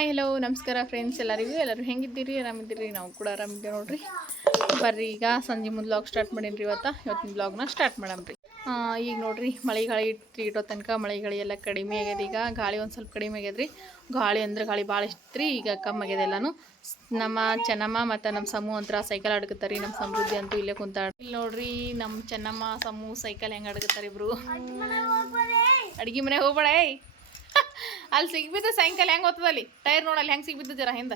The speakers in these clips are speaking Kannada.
ಹಾಯ್ ಹಲೋ ನಮಸ್ಕಾರ ಫ್ರೆಂಡ್ಸ್ ಎಲ್ಲರಿಗೂ. ಎಲ್ಲರೂ ಹೆಂಗಿದ್ದೀರಿ? ಆರಾಮಿದ್ದೀರಿ? ನಾವು ಕೂಡ ಆರಾಮಿದ್ದೀವಿ ನೋಡ್ರಿ. ಬರ್ರಿ ಈಗ ಸಂಜೆ ಮುಂದೆ ಬ್ಲಾಗ್ ಸ್ಟಾರ್ಟ್ ಮಾಡೀನಿ ಇವತ್ತು. ಇವತ್ತಿನ ಬ್ಲಾಗ್ನ ಸ್ಟಾರ್ಟ್ ಮಾಡಮ್ರಿ. ರೀ ಈಗ ನೋಡ್ರಿ ಮಳೆ ಗಾಳಿ ಇಟ್ಟು ಇಡೋ ತನಕ ಮಳೆ ಗಾಳಿ ಎಲ್ಲ ಕಡಿಮೆ ಆಗ್ಯದ. ಈಗ ಗಾಳಿ ಒಂದು ಸ್ವಲ್ಪ ಕಡಿಮೆ ಆಗ್ಯದ್ರಿ. ಗಾಳಿ ಅಂದ್ರೆ ಗಾಳಿ ಭಾಳ ಇಷ್ಟ್ರಿ ಈಗ ಕಮ್ಮಿ ಆಗ್ಯದ ಎಲ್ಲಾನು. ನಮ್ಮ ಚೆನ್ನಮ್ಮ ಮತ್ತು ನಮ್ಮ ಸಮೂಹ ಅಂತ ಸೈಕಲ್ ಆಡ್ಕತ್ತಾರಿ ನಮ್ಮ ಸಮೃದ್ಧಿ ಅಂತೂ ಇಲ್ಲೇ ಕುಂತಾಡ ಇಲ್ಲಿ ನೋಡ್ರಿ ನಮ್ಮ ಚೆನ್ನಮ್ಮ ಸಮೂಹ ಸೈಕಲ್ ಹೆಂಗೆ ಆಡ್ಕತ್ತಾರ ಇಬ್ರು. ಅಡುಗೆ ಮನೆ ಹೋಗ್ಬೇಡ ಅಲ್ಲಿ ಸಿಗ್ಬಿದ್ದ ಸಾಯಂಕಾಲ ಹೆಂಗೆ ಓದ್ತದ ಅಲ್ಲಿ? ಟೈರ್ ನೋಡಲ್ಲಿ ಹೆಂಗೆ ಸಿಗ್ಬಿದ್ದು ಜರ ಹಿಂದ?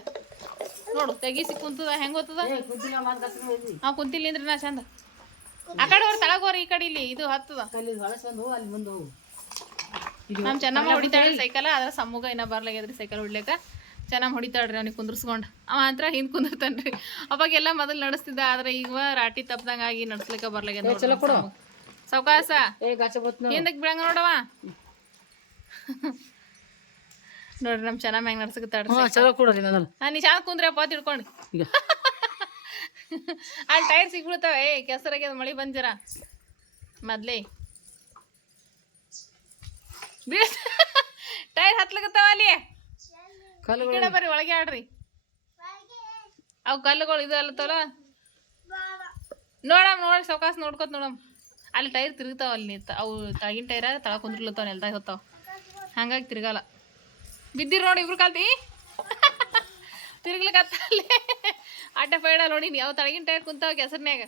ನೋಡು ತೆಗಿಸಿ ಕುಂತದ ಹೆಂಗೆ ಓದ್ತದ ಹಾಂ ಕುಂತಿಲ್ಲ ಅಂದ್ರೆ ನಾ ಚಂದ. ಆ ಕಡೆ ಅವ್ರು ತಳಗೋರಿ ಈ ಕಡೆ ಇಲ್ಲಿ ಇದು ಹತ್ತದ. ನಮ್ ಚೆನ್ನಮ್ಮ ಹೊಡಿತಾಳ ಸೈಕಲ್ ಅದ್ರ ಸಮ್ಮುಗ ಇನ್ನ ಬರ್ಲಾಗ್ಯದ್ರಿ ಸೈಕಲ್ ಹೊಡ್ಲಿಕ್ಕ. ಚೆನ್ನಾಗಿ ಹೊಡಿತಾಳ್ರಿ ಅವ್ನಿಗೆ ಕುಂದ್ರಸ್ಕೊಂಡು. ಅವ ಹತ್ರ ಹಿಂದ್ ಕುಂದಿರ್ತಾನ್ರಿ. ಅವಾಗೆಲ್ಲ ಮೊದಲು ನಡೆಸ್ತಿದ್ದ ಆದ್ರೆ ಈಗ ರಾಟಿ ತಪ್ಪದಂಗ ಆಗಿ ನಡ್ಸ್ಲಿಕ್ಕ ಬರ್ಲಾಗ್ಯದ ಸೌಕಾಸ? ಹಿಂದಕ್ ಬಿಡಂಗ ನೋಡವ? ನೋಡ್ರಿ ನಮ್ ಚೆನ್ನಾಗಿ ಹೆಂಗ್ ನಡ್ಸಕತ್ತಾಡ್ರಿ ಚಲೋ ಕೊಡ್ರಿ ನಾನು ಹಾ ನೀ ಚೆನ್ನಾಗಿ ಕುಂದ್ರಪ್ಪ ತಿಳ್ಕೊಂಡು ಈಗ. ಅಲ್ಲಿ ಟೈರ್ ಸಿಗ್ಬಿಡ್ತಾವೆ. ಏ ಕೆಸರಾಗ್ಯದ ಮಳಿ ಬಂದಿರ? ಮೊದ್ಲೇ. ಬೀಳ್ ಟೈರ್ ಹತ್ಲಕತ್ತಾವ ಅಲ್ಲಿ? ಈ ಕಲ್ಲು ಕಡೆ ಬರ್ರಿ ಒಳಗೆ ಆಡ್ರಿ. ಅವು ಕಲ್ಲುಗಳು ಇದು ಅಲ್ಲತ್ತಲ್ಲ ನೋಡಮ್ ನೋಡಿ ಸೌಕಾಸ್ ನೋಡ್ಕೊತ ನೋಡಮ್. ಅಲ್ಲಿ ಟೈರ್ ತಿರುಗ್ತಾವ ಅಲ್ಲಿ ಅವು ತಳಗಿನ ಟೈರ ತಳ ಕುಂದ್ರಲತ್ತಾವ ನೆಲ್ದಾಗ ಹೊತ್ತಾವ. ಹಂಗಾಗಿ ತಿರ್ಗಲ್ಲ. ಬಿದ್ದಿರ್ ನೋಡಿ ಇಬ್ರು ಕಲ್ತಿ. ತಿರ್ಗ್ಲಿಕ್ಕತ್ತ ಅಲ್ಲಿ ಆಟ ಪೈಡ ನೋಡಿ ಯಾವ ತಳಗಿನ ಟೈರ್ ಕುಂತಾವ ಕೆಸರ್ನ್ಯಾಗ.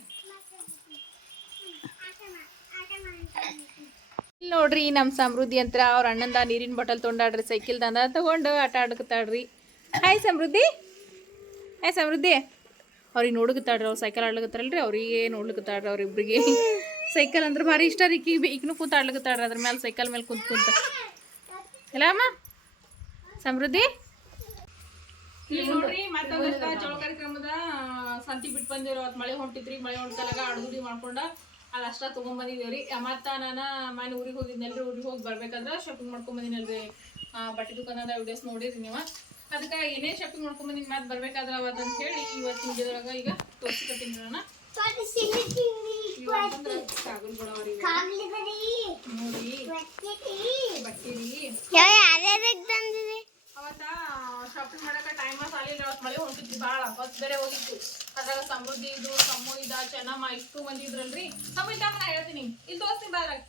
ನೋಡ್ರಿ ನಮ್ಮ ಸಮೃದ್ಧಿ ಅಂತ ಅವ್ರ ಅಣ್ಣಂದ ನೀರಿನ ಬಾಟಲ್ ತೊಗೊಂಡಾಡ್ರಿ ಸೈಕಲ್ದಂದ ತಗೊಂಡು ಆಟ ಆಡ್ಕತ್ತಾಡ್ರಿ ಹಾಯ್ ಸಮೃದ್ಧಿ. ಹಾಯ್ ಸಮೃದ್ಧಿ. ಅವ್ರಿಗೆ ನೋಡ್ಕತ್ತಾಡ್ರಿ ಅವ್ರು ಸೈಕಲ್ ಆಡ್ಲಿಕತ್ತಾರಲ್ರಿ, ಅವ್ರಿಗೆ ನೋಡ್ಲಿಕತ್ತಾಡ್ರಿ ಅವ್ರಿಬ್ರಿಗೆ ಸೈಕಲ್ ಅಂದ್ರೆ ಭಾರಿ ಇಷ್ಟ ರೀ ಈಗ ಕೂತ್ ಆಡ್ಲಕತ್ತಾಡ್ರಿ ಅದ್ರ ಮೇಲೆ ಸೈಕಲ್ ಮೇಲೆ ಕುಂತ ಕುಂತ. ಅಮ್ಮ? ಸಮೃದ್ಧಿ? ಇಲ್ಲಿ ನೋಡ್ರಿ ಮತ್ತೊಂದಿಷ್ಟ ಚೌಳ ಕಾರ್ಯಕ್ರಮದ ಸಂತಿ ಬಿಟ್ಟು ಬಂದಿರೋ ಅವತ್ತು ಮಳೆ ಹೊಂಟಿದ್ರಿ ಮಳೆ ಹೊಂಟಲಾಗ ಅಡುಗುಡಿ ಮಾಡ್ಕೊಂಡ ಅಲ್ಲಿ ಅಷ್ಟ ತಗೊಂಡ್ ಬಂದಿದೇವ್ರಿ. ಮತ್ತ ನಾನ ಮನೆ ಊರಿಗೆ ಹೋಗಿದ್ನಲ್ರಿ ಊರಿಗೆ ಹೋಗಿ ಬರ್ಬೇಕಾದ್ರ ಶಾಪಿಂಗ್ ಮಾಡ್ಕೊಂಡ್ ಬಂದಿನಲ್ರಿ. ಆ, ಬಟ್ಟೆ ದುಕಾನದ ವಿಡಿಯೋಸ್ ನೋಡಿರಿ ನೀವು. ಅದಕ್ಕೆ ಏನೇ ಶಾಪಿಂಗ್ ಮಾಡ್ಕೊಂಡ್ ಬಂದಿನಿ ಮತ್ತೆ ಬರ್ಬೇಕಾದ್ರ ಅವತ್ತು ಅಂತ ಹೇಳಿ ಇವತ್ತು ದಿನದೊಳಗ ಈಗ ತೋರಿಸ್ಕೊತೀನಿ ನಾನು. ನೋಡಿ ಬಟ್ಟಿರಿ ಅವತ್ತ ಶಾಪಿಂಗ್ ಮಾಡಕ್ಕೆ ಟೈಮ್ ಸಾಲಿಲ್ಲ ಅವತ್ತು ಮಳೆ ಹೊಂಟಿದ್ವಿ ಭಾಳ ಬಸ್ ಬೇರೆ ಹೋಗಿತ್ತು. ಅದ್ರಾಗ ಸಮೃದ್ಧಿ ಇದು ಸಮೂ ಇದ ಚೆನ್ನಮ್ಮ ಇಷ್ಟು ಮಂದಿ ಇದ್ರಲ್ರಿ. ಸಮೂ ಇದ್ದಾಗ ನಾ ಹೇಳ್ತೀನಿ. ಇಲ್ಲಿ ತೋರಿಸ್ತೀನಿ ಬಾ ಅದ್ರಾಗ.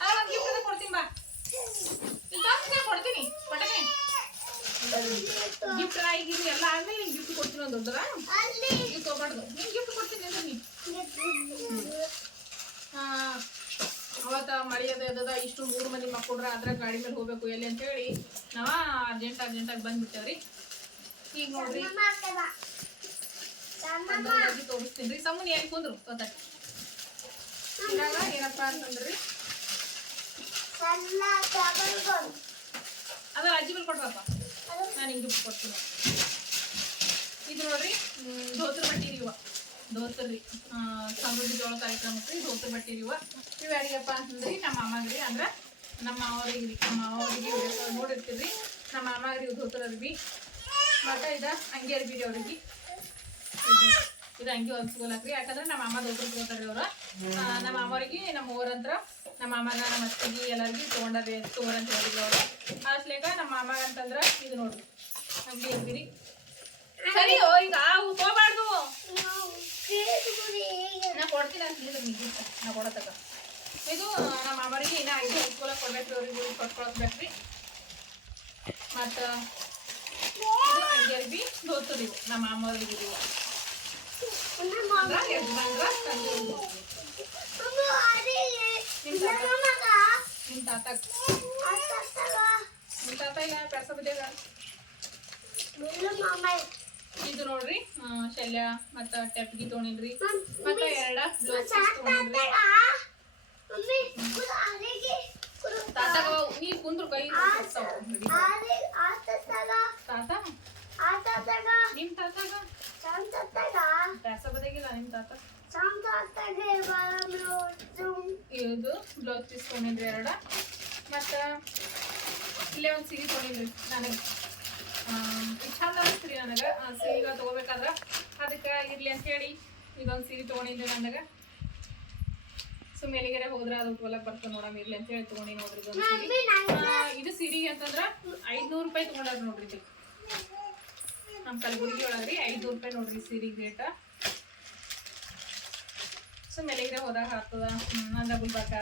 ಅದ್ರಾಗ ಒಂದು ಗಿಫ್ಟ್ ಕೊಡ್ತೀನಿ ಬಾ. ಇಲ್ಲಿ ತೋರಿಸ್ತೀನಿ ಕೊಡ್ತೀನಿ. ಕೊಟ್ಟನೆ ಗಿಫ್ಟ್ ಈಗ ಎಲ್ಲ ಆದ್ಮೇಲೆ ನಿಂಗೆ ಗಿಫ್ಟ್ ಕೊಡ್ತೀನಿ ಒಂದು ದೊಡ್ಡದ? ಇಲ್ಲಿ ತಗೋಬಾರ್ದು. ನಿಂಗೆ ಗಿಫ್ಟ್ ಕೊಡ್ತೀನಿ ಅಂತ ನೀ ಹಾ ಅವತ್ತ ಎದದ ಇಷ್ಟು ಮೂರು ಮಂದಿ ಮಕ್ಕಳ್ರ ಅದ್ರ ಗಾಡಿ ಮೇಲೆ ಹೋಗ್ಬೇಕು ಎಲ್ಲಿ ಅಂತ ಹೇಳಿ ನಾವ ಅರ್ಜೆಂಟ್ ಅರ್ಜೆಂಟಾಗಿ ಬಂದ್ಬಿಟ್ಟೇವ್ರಿ. ಈಗ ನೋಡ್ರಿ. ತೋರಿಸ್ತೀನಿ ರೀ. ಸಮ್ಮನ್ ಎಲ್ಲಿ ಕುಂದ್ರು? ಗೊತ್ತ? ಇವಾಗ ಏನಪ್ಪಾ ಅಂತಂದ್ರಿ? ಅದ ಅಜ್ಜಿ ಮೇಲೆ ಕೊಡ್ರಪ್ಪ ನಾನು ಹಿಂಗೆ ಕೊಡ್ತೀನಿ. ಇದು ನೋಡ್ರಿ ಧೋತ್ರ ಮಟ್ಟಿ ಇವ ಧೋತ್ರ ರೀ ಆ, ಸಮೃದ್ಧಿ ಜೋಳ ಕಾರ್ಯಕ್ರಮಕ್ಕೆ ರೀ ಧೋತ್ರ ಬಟ್ಟೆ ಇವ. ಯಾರಿಗಪ್ಪ ಅಂತಂದ್ರಿ ನಮ್ಮ ಮಾಮಾಗ್ರಿ ಅಂದ್ರೆ ನಮ್ಮ ಮಾವರಿಗೆ ನಮ್ಮ ಮಾವರಿಗೆ ನೋಡಿರ್ತೀರಿ ನಮ್ಮ ಮಾಮಾಗ್ರಿ ರೀ ಧೋತ್ರ ಅರ್ಬಿ ಮತ್ತು ಇದ ಅಂಗಿ ಅರ್ಬಿ ರೀ ಅವ್ರಿಗೆ. ಇದು- ಅಂಗಿ ಹೊಲ್ಸ್ಕೊಳಕ್ರಿ ಯಾಕಂದ್ರೆ ನಮ್ಮ ಮಾಮ ದೊಡ್ಡ ತಗೋತಾರ್ರಿ ಅವ್ರ. ನಮ್ಮ ಮಾಮವ್ರಿಗೆ ನಮ್ಮ ಊರಂತ್ರ ನಮ್ಮ ಮಾಮಗ ನಮ್ಮ ಅತ್ತಿಗೆ ಎಲ್ಲರಿಗೆ ತೊಗೊಂಡಾರಿ ತಗೋರಂತ ಹೇಳಿದ್ರು ಅವರು. ಅಸ್ಲೇಕ ನಮ್ಮ ಮಾಮಾಗ ಅಂತಂದ್ರೆ ಇದು ನೋಡ್ರಿ ಅಂಗಿ ಅರ್ಬಿ ರೀ ಸರಿ ಓ, ಈಗ ಹೋಗ್ಬಾರ್ದು. ನಾ ಕೊಡ್ತೀನಿ ಅಂತ ಹೇಳಿದ್ರು ನೀವು gift. ನಾ ಕೊಡತಕ್ಕ ಇದು ನಮ್ಮ ಮಾಮರಿಗೆ ಇನ್ನ ಅಂಗಿ ಹೊಲ್ಸ್ಕೊಳಕ್ ಕೊಡ್ಬೇಕ್ರಿ ಅವ್ರಿಗೆ ಕೊಟ್ಕೊಳಕ್ ಬೇಕ್ರಿ ಮತ್ತು ಇದು ಅಂಗಿ ಅರ್ಬಿ ಧೋತರಿ ನಮ್ಮ ಮಾಮವ್ರಿಗೆ ಇವು ಅಂದ್ರ ಯಜಮಾನ್ರ ತಂದೆ ಇವು. ನಿಮ್ ತಾತ? ನಿಮ್ ತಾತ ನಿಮ್ ತಾತ ಇಲ್ಲ ಪೆರ್ಸ ಬಿದ್ದಾಗ ಇದು ನೋಡ್ರಿ ಶಲ್ಯ ಮತ್ತ ಟೆಪ್ಗಿ ತೊಗೊಂಡಿನ್ರಿ ಮತ್ತ ಎರಡ ಬ್ಲೌಸ್ ತಾತಗ ನೀರ್ ಕುಂದ್ರು ಕೈ ತಾತ? ನಿಮ್ ತಾತಾಗ ಪೆರ್ಸ ಬದಿಯಾಗಿಲ್ಲ ನಿಮ್ ತಾತ? ಇದು ಬ್ಲೌಸ್ ಪೀಸ್ ತೊಗೊಂಡಿನ್ರಿ ಎರಡ. ಮತ್ತ ಇಲ್ಲೇ ಒಂದ್ ಸೀರೆ ತೊಗೊಂಡಿನ್ರಿ ನನಗೆ. ಚಂದ ಅನಿಸ್ತ್ರಿ ನನಗೆ ಸೀರೆ ತೊಗೋಬೇಕಾದ್ರೆ ಅದಕ್ಕೆ ಇರಲಿ ಅಂತ ಹೇಳಿ. ಇದೊಂದು ಸೀರೆ ತೊಗೊಂಡಿದ್ದೆ ನನಗೆ ಸೊ ಮೇಲಿಗೆರೆ ಹೋದ್ರೆ ಅದು ಹೊಲಕ್ಕೆ ಬರ್ತದೆ ನೋಡಮ್ ಇರ್ಲಿ ಅಂತ ಹೇಳಿ ತಗೊಂಡಿ ನೋಡ್ರಿ ಇದೊಂದು ಸೀರೆ. ಅಂತಂದ್ರೆ ಇದು ಐದ್ನೂರು ರೂಪಾಯಿ ತಗೊಂಡಾರ ನೋಡ್ರಿ ಇದು. ನಮ್ಮ ಕಲಬುರ್ಗಿ ಒಳಗ್ರಿ ಐದ್ನೂರು ರೂಪಾಯಿ ನೋಡ್ರಿ ಸೀರೆ ರೇಟ ಸೊ ಮೇಲಿಗೆರೆ ಹೋದಾಗ ಆಗ್ತದ. ಅಂದ್ರೆ ಗುಲ್ಬರ್ಗ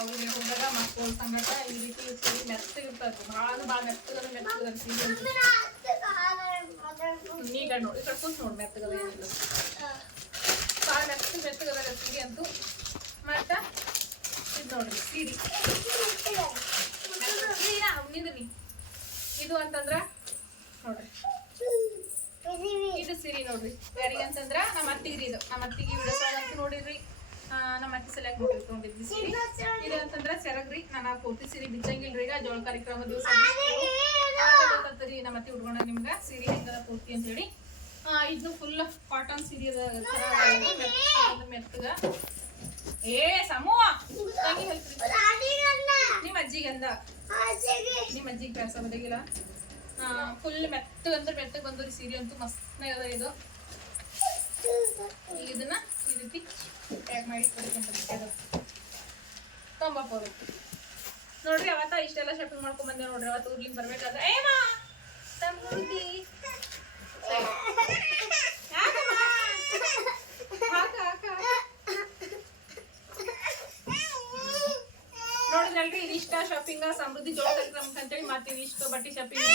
ಯಾವ್ದು ಹೋದಾಗ ಮಕ್ಕಳ ಸಂಗಟ ಈ ರೀತಿ ಸೀರೆ ಮೆತ್ತಗಿರ್ತದೆ ಭಾಳ ಭಾಳ ಮೆತ್ತಗದ ಮೆತ್ತಗದ ಸೀರೆ ಈಗ ನೋಡಿ ಈ ಕಡೆ ಕುಂತ್ ನೋಡಿ ಮೆತ್ತಗದ ಏನಿಲ್ಲ ಭಾಳ ಮೆತ್ತ ಮೆತ್ತಗದ ಸೀರೆ ಅಂತೂ. ಮತ್ತ ಇದು ನೋಡ್ರಿ ಸೀರೆ. ನಿಂದ್ರಿ ಇದು ಅಂತಂದ್ರ ನೋಡ್ರಿ. ಇದು ಸಿರಿ. ನೋಡ್ರಿ. ಯಾರಿಗೆ ಅಂತಂದ್ರ ನಮ್ಮ ಅತ್ತಿಗ್ರಿ ಇದು. ನಮ್ಮ ಅತ್ತಿಗೆ ವಿಡಿಯೋ ನೋಡಿದ್ರಿ ನಮ್ಮ ಅತ್ತಿ ತೊಗೊಂಡಿದ್ವಿ ಸೀರೆ. ಇದು ಅಂತಂದ್ರೆ ಸೆರಗ್ರಿ ನಾನು ಪೂರ್ತಿ ಸೀರೆ ಬಿಚ್ಚಂಗಿಲ್ರಿ ಈಗ ಜೋಳ ಕಾರ್ಯಕ್ರಮ ದಿವಸ ಸರಿ ನಮ್ಮ ಅತ್ತೆ ಉಡ್ಕೊಂಡ ನಿಮ್ಗೆ ಸೀರೆ ಹೆಂಗದ ಪೂರ್ತಿ ಅಂತ ಹೇಳಿ. ಇದು ಫುಲ್ ಕಾಟನ್ ಸೀರೆ ಮೆತ್ತಗ ಏ ಸಮೂಹ ತಂಗಿ ಹೇಳ್ತ್ರಿ. ನಿಮ್ಮ ಅಜ್ಜಿಗೆ. ಅಂದ ನಿಮ್ಮ ಅಜ್ಜಿಗೆ ಕೆಲಸ ಬದಿಗಿಲ್ಲ? ಫುಲ್ ಮೆತ್ತಗ ಅಂದ್ರೆ ಮೆತ್ತಗ ಬಂದ್ರಿ ಸೀರೆ ಅಂತೂ ಮಸ್ತ್ ಇದು ಇದನ್ನ ಈ ರೀತಿ ತೊಂಬಪ್ಪ ನೋಡ್ರಿ ಅವತ್ತ ಇಷ್ಟೆಲ್ಲ ಶಾಪಿಂಗ್ ಮಾಡ್ಕೊಂಡ್ ಬಂದೆ ನೋಡ್ರಿ ಅವತ್ತು ಊರ್ಲಿಂಗ್ ಬರ್ಬೇಕಾದ್ರೆ. ಏ ಮಾ! ಸಮೃದ್ಧಿ ಯಾಕಮ್ಮ? ಹಾಕ, ಹಾಕ, ಹಾಕ. ನೋಡಿದ್ರಲ್ರಿ ಇದಿಷ್ಟ ಶಾಪಿಂಗ್ ಸಮೃದ್ಧಿ ಜೋಳ ಕಾರ್ಯಕ್ರಮ ಅಂತೇಳಿ ಮಾಡ್ತೀವಿ ಇಷ್ಟು ಬಟ್ಟೆ ಶಾಪಿಂಗ್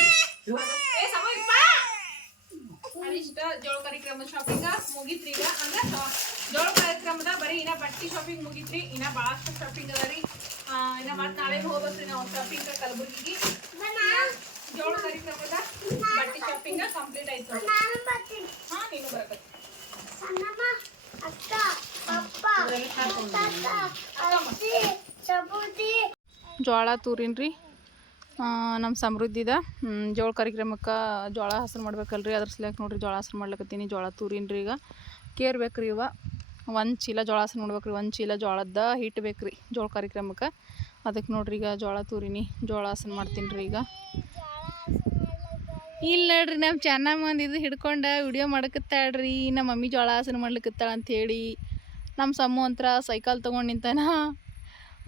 ಏ ಸಮಯಪ್ಪ ಅದಿಷ್ಟ ಜೋಳ ಕಾರ್ಯಕ್ರಮ ಶಾಪಿಂಗ್ ಮುಗಿತ್ರಿ ಈಗ. ಅಂದ್ರೆ ಜೋಳ ಕಾರ್ಯಕ್ರಮದ ಬರೀ ಇನ್ನ ಬಟ್ಟಿ ಶಾಪಿಂಗ್ ಮುಗಿತ್ರಿ. ಇನ್ನ ಭಾಳಷ್ಟು ಶಾಪಿಂಗ್ ಅದ ರೀ. ಇನ್ನ ಮತ್ತೆ ನಾಳೆ ಹೋಗ್ಬೇಕ್ರಿ ನಾವು ಶಾಪಿಂಗ್ ಕಲಬುರ್ಗಿಗೆ. ಜೋಳ ಕಾರ್ಯಕ್ರಮದ ಬಟ್ಟಿ ಶಾಪಿಂಗ್ ಕಂಪ್ಲೀಟ್ ಆಯ್ತು. ಹಾ ನೀನು ಬರಕತ್ತಿ ಜೋಳ ತೂರಿನ್ರಿ. ನಮ್ಮ ಸಮೃದ್ಧಿದ ಜೋಳ ಕಾರ್ಯಕ್ರಮಕ್ಕೆ ಜೋಳ ಹಸರು ಮಾಡ್ಬೇಕಲ್ರಿ, ಅದ್ರ ಸಲಕ್ಕೆ ನೋಡಿರಿ ಜೋಳ ಹಸಿರು ಮಾಡ್ಲಕತ್ತೀನಿ, ಜೋಳ ತೂರಿನ್ರಿ ಈಗ. ಕೇರ್ ರೀ ಇವ, ಒಂದು ಚೀಲ ಜೋಳ ಹಸರು ಮಾಡ್ಬೇಕ್ರಿ, ಒಂದು ಚೀಲ ಜೋಳದ ಹಿಟ್ಟು ಬೇಕ್ರಿ ಜೋಳ ಕಾರ್ಯಕ್ರಮಕ್ಕೆ ಅದಕ್ಕೆ ನೋಡ್ರಿ ಈಗ ಜೋಳ ತೂರಿನಿ, ಜೋಳ ಹಸಿರು ಮಾಡ್ತೀನಿ ರೀ ಈಗ. ಇಲ್ಲ ನೋಡ್ರಿ ನಮ್ಮ ಚೆನ್ನಾಗಿ ಮಂದಿ ಇದು ಹಿಡ್ಕೊಂಡು ವಿಡಿಯೋ ಮಾಡಕತ್ತಾಳ್ರಿ ನಮ್ಮ ಮಮ್ಮಿ ಜೋಳ ಹಸಿರು ಮಾಡ್ಲಿಕ್ಕತ್ತಾಳ ಅಂತ ಹೇಳಿ ನಮ್ಮ ಸಮ್ಮು ಅಂತ್ರ ಸೈಕಲ್ ತೊಗೊಂಡು ನಿಂತಾನ.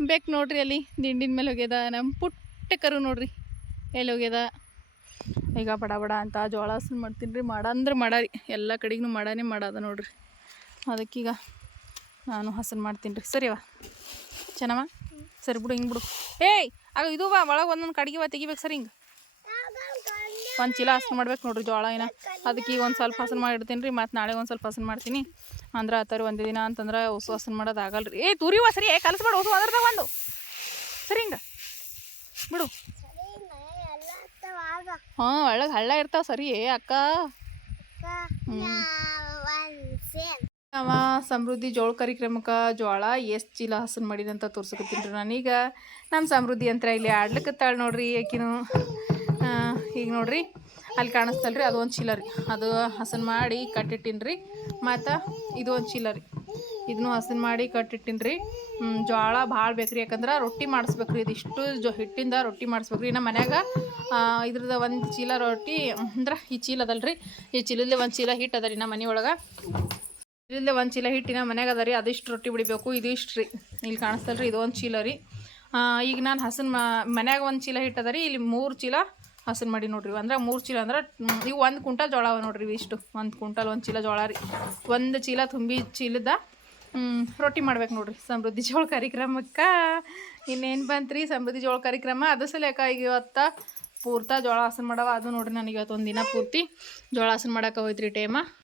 ಬೇಕು ನೋಡ್ರಿ ಅಲ್ಲಿ, ದಿಂಡಿನ ಮೇಲೆ ಹೋಗ್ಯದ ನಮ್ಮ ಪುಟ್ಟ ಕರು ನೋಡ್ರಿ. ಎಲ್ಲಿ ಹೋಗ್ಯದ? ಈಗ ಬಡ ಬಡ ಅಂತ ಜೋಳ ಹಸನ್ ಮಾಡ್ತೀನಿ ರೀ. ಮಾಡ ಅಂದ್ರೆ ಮಾಡಾರಿ ಎಲ್ಲ ಕಡೆಗೂ ಮಾಡಾನೇ ಮಾಡದ ನೋಡ್ರಿ. ಅದಕ್ಕೀಗ ನಾನು ಹಸನ್ ಮಾಡ್ತೀನಿ ರೀ. ಸರಿವಾ ಚೆನ್ನಮ್ಮ ಸರಿ ಬಿಡು, ಹಿಂಗೆ ಬಿಡು. ಏಯ್, ಆಗ, ಇದು ಬಾ ಒಳಗೆ ಒಂದೊಂದು ಕಡೆಗೆ ಬಾ ತೆಗಿಬೇಕು ಸರಿ ಹಿಂಗೆ. ಒಂದು ಚೀಲ ಹಸನ್ ಮಾಡ್ಬೇಕು ನೋಡ್ರಿ ಜೋಳ ಏನ ಅದಕ್ಕೆ ಈಗ ಒಂದು ಸ್ವಲ್ಪ ಹಸನ್ ಮಾಡಿಡ್ತೀನಿ ರೀ. ಮತ್ತು ನಾಳೆ ಒಂದು ಸ್ವಲ್ಪ ಹಸನ್ ಮಾಡ್ತೀನಿ. ಅಂದ್ರೆ ಆತರ ಒಂದು ದಿನ ಅಂತಂದ್ರೆ ಹೊಸು ಹಸನ್ ಮಾಡೋದು ಆಗಲ್ಲ ರೀ ಏ ವಾ ಸರಿ. ಏ ಕಲಸ್ಬೇಡ ಹೊಸ ಅದ್ರದಾಗ ಒಂದು. ಸರಿ ಹಿಂಗೆ. ಬಿಡು. ಹಾ, ಒಳಗೆ ಹಳ್ಳ ಇರ್ತಾವ ಸರಿ. ಅಕ್ಕ? ಅವ ಸಮೃದ್ಧಿ ಜೋಳ ಕಾರ್ಯಕ್ರಮಕ್ಕೆ ಜೋಳ ಎಷ್ಟು ಚೀಲ ಹಸನ್ ಮಾಡಿದಂತ ತೋರ್ಸಕತ್ತೀನಿ ನಾನೀಗ. ನಮ್ಮ ಸಮೃದ್ಧಿ ಅಂತ ಇಲ್ಲಿ ಆಡ್ಲಿಕ್ಕತ್ತಾಳ ನೋಡ್ರಿ ಆಕಿನೂ ಈಗ ನೋಡ್ರಿ, ಅಲ್ಲಿ ಕಾಣಿಸ್ತಲ್ರಿ ಅದು ಒಂದು ಚೀಲ ರೀ. ಅದು ಹಸನ್ ಮಾಡಿ ಕಟ್ಟಿಟ್ಟಿನಿ ರೀ ಮತ್ತು ಇದು ಒಂದು ಚೀಲ ರೀ. ಇದನ್ನು ಹಸನ್ ಮಾಡಿ ಕಟ್ಟಿಟ್ಟಿನಿ ರೀ ಜೋಳ ಭಾಳ ಬೇಕ್ರಿ, ಯಾಕಂದ್ರೆ ರೊಟ್ಟಿ ಮಾಡಿಸ್ಬೇಕ್ರಿ. ಇದಿಷ್ಟು ಜೊ ಹಿಟ್ಟಿಂದ ರೊಟ್ಟಿ ಮಾಡಿಸ್ಬೇಕ್ರಿ. ನಮ್ಮ ಮನ್ಯಾಗ ಇದ್ರದ್ದು ಒಂದು ಚೀಲ ರೊಟ್ಟಿ, ಅಂದ್ರೆ ಈ ಚೀಲ ಅದಲ್ರಿ. ಈ ಚೀಲದಲ್ಲಿ ಒಂದು ಚೀಲ ಹಿಟ್ಟು ಅದ ರೀ ನಮ್ಮ ಮನೆ ಒಳಗೆ. ಇಲ್ಲದೆ ಒಂದು ಚೀಲ ಹಿಟ್ಟಿನ ಮನ್ಯಾಗ ಅದ ರೀ ಅದಿಷ್ಟು ರೊಟ್ಟಿ ಬಿಡಿಬೇಕು. ಇದು ಇಷ್ಟು ರೀ. ಇಲ್ಲಿ ಕಾಣಿಸ್ತಲ್ರಿ, ಇದು ಒಂದು ಚೀಲ ರೀ. ಈಗ ನಾನು ಹಸನ್ ಮನ್ಯಾಗ ಒಂದು ಚೀಲ ಹಿಟ್ಟು ಅದ ರೀ ಇಲ್ಲಿ ಮೂರು ಚೀಲ ಹಸನ್ ಮಾಡಿ ನೋಡ್ರಿ. ಅಂದ್ರೆ ಮೂರು ಚೀಲ ಅಂದ್ರೆ ಈಗ ಒಂದು ಕುಂಟಲ್ ಜೋಳ ನೋಡ್ರಿ ಇಷ್ಟು ಒಂದು ಕುಂಟಲ್ ಒಂದು ಚೀಲ ಜೋಳ ರೀ. ಒಂದು ಚೀಲ ತುಂಬಿ ಚೀಲದ ರೊಟ್ಟಿ ಮಾಡ್ಬೇಕು ನೋಡ್ರಿ. ಸಮೃದ್ಧಿ ಜೋಳ ಕಾರ್ಯಕ್ರಮಕ್ಕೆ. ಇನ್ನೇನು ಬಂತ್ರಿ? ಸಮೃದ್ಧಿ ಜೋಳ ಕಾರ್ಯಕ್ರಮ. ಅದು ಸಲಕ ಈಗ ಇವತ್ತು ಪೂರ್ತ ಜೋಳ ಆಸನ ಮಾಡವ. ಅದು ನೋಡ್ರಿ ನನಗೆ ಇವತ್ತು ಒಂದು ಪೂರ್ತಿ ಜೋಳ ಆಸನ ಮಾಡಕ್ಕೆ ಹೋಯ್ತು ರೀ ಟೈಮ.